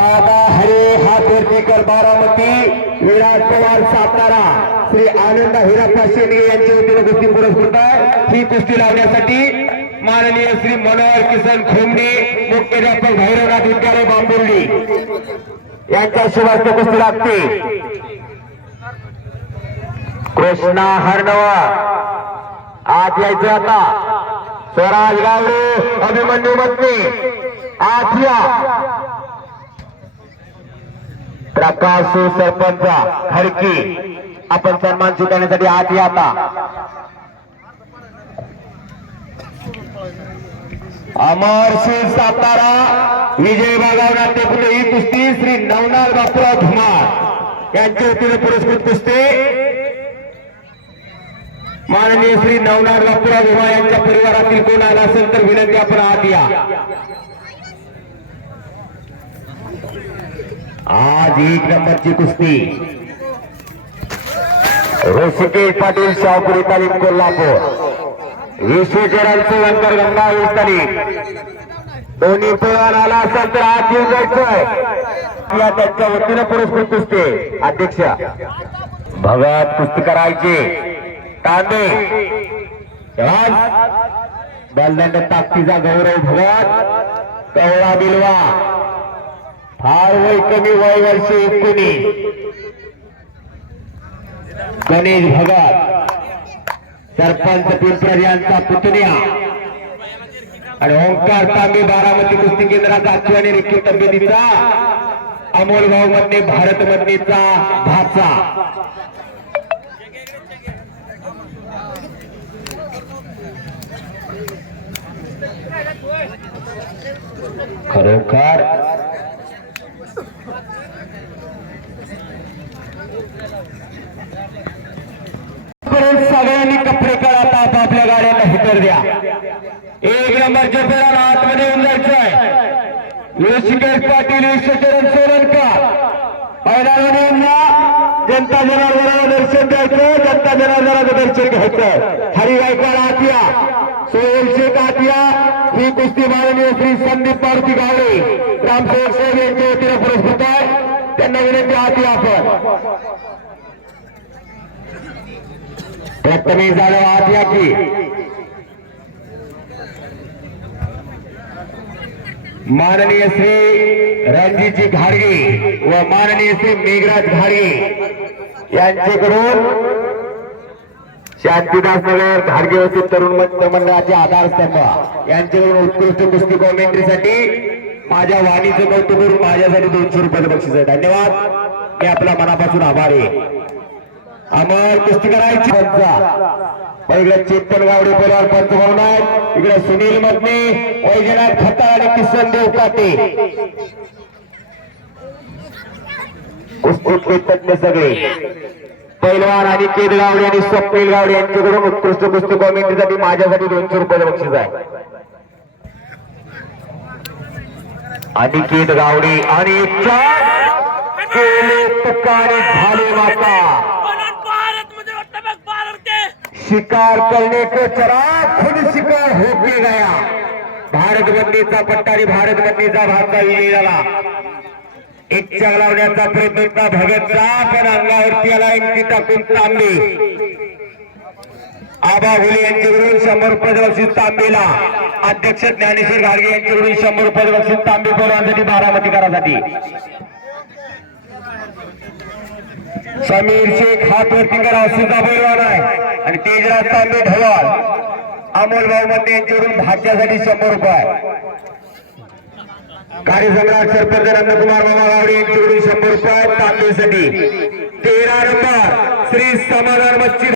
दादा हरे हातवर्तीकर बारामती. विराज पवार सातारा श्री आनंद हिराप्पा शेंडगे यांच्या वतीने कुस्ती पुरस्कृत आहे. ही कुस्ती लावण्यासाठी माननीय श्री मनोहर किसन खोमडे डॉक्टर भैरवनाथ विद्यालय बांबुर्डी यांच्या शिवास्त कुस्ती लागते. कृष्णा हरनवा. आत यायचं आता. स्वराज गावडे अभिमन्यू मत्ते आत या. प्रकाश सरपंच खडकी आपण सन्मान स्वीकारण्यासाठी आत या आता. अमर सातारा विजय बागावणार ते पुढे ही कुस्ती श्री नवनाथ बापूराव धुमार यांच्या वतीने पुरस्कृत कुस्ती. माननीय श्री नवनाथ बापूराव धुमार यांच्या परिवारातील कोण आला असेल तर विनंती आपण आत या. आज एक नंबरची कुस्ती. ऋषिकेश पाटील शाहपुरी तालीम कोल्हापूर. विश्वचरण सुवंतर गंगा वीस तारीख दोन्ही पळवान आला असेल तर आज येऊन जायचंय. या त्यांच्या वतीनं पुरस्कृत कुस्ती. अध्यक्ष. भगत कुस्ती करायची. तांबे. बलदंड ताकतीचा गौरव भगत कवळा बिलवा. फार वय कमी वय वर्ष एकोणीस गणेश भगत सरपंच पिंपरी यांचा पुतण्या. आणि ओंकार तांबे बारामती कुस्ती केंद्राचा अच्यू आणि रिक्की तब्येतीचा अमोल भाऊ मधने भारत मधनेचा भाचा. खरोखर सगळ्यांनी आता आपापल्या गाड्यांना हिटर द्या. एक नंबर पेराला आतमध्ये येऊन जायचं आहे ऋषिकेश पाटील विश्वचरण सोलनकर मैदानाने जनता जनार्दनाला दर्शन द्यायचं जनता जनार्दनाचं दर्शन घ्यायचं. हरी गायकवाड आतिया सोहेल शेख आतिया ही कुस्ती माननीय श्री संदीप मारुती गावडे. रामसेवक साहेब यांच्या वतीने पुरस्कृत आहे. त्यांना विनंती आतिया आपण. प्रथमेश जाधव आत या की माननीय श्री रणजितजी घाडगे व माननीय श्री मेघराज घाडगे यांच्याकडून शांतीदास नगर घाडगे होते तरुण मित्र मंडळाचे आधारस्तंभ यांच्याकडून उत्कृष्ट कुस्ती कॉमेंट्रीसाठी माझ्या वाणीचं कौतुक करून माझ्यासाठी दोनशे रुपयाचं बक्षीस आहे. धन्यवाद. मी आपला मनापासून आभार आहे. अमर कुस्ती करायची. इकडे चेतन गावडे बोलावर पंच म्हणून आहेत इकडे सुनील मधने वैजनाथ खताळ आणि किसन देव काटे कुस्तीतले तज्ञ सगळे. पैलवान आणि केद गावडे आणि स्वप्नील गावडे यांच्याकडून उत्कृष्ट कुस्ती कॉमेंट्रीसाठी माझ्यासाठी दोनशे रुपयाचं बक्षीस आहे. अनिकेत गावडे आणि चार केले तुकारी झाले माता बनात भारत मध्ये वाटतं बघ भारत के शिकार करने को चरा खुद शिकार होके गया. भारत बंदीचा पट्टा आणि भारत बंदीचा भारता विजयी झाला एक चार लावण्याचा प्रयत्न होता. भगतचा पण अंगावरती आला एक टाकून तांबे आबा. हुले यांच्याकडून शंभर रुपये बक्षीस तांबेला. अध्यक्ष ज्ञानेश्वर घाडगे यांच्याकडून शंभर रुपये बक्षीस तांबे बोलवण्यासाठी बारामतीकरासाठी समीर शेख हातवरती करा सुद्धा पैलवान आहे. आणि तेजराज तांबे ढवाल. अमोल भाऊ मध्ये यांच्याकडून भाज्यासाठी शंभर रुपये. कार्यसम्राट सरपंच नंदकुमार बाबा गावडे यांच्याकडून शंभर रुपये. तांबेसाठी तेरा नंबर. श्री समाधान मच्छी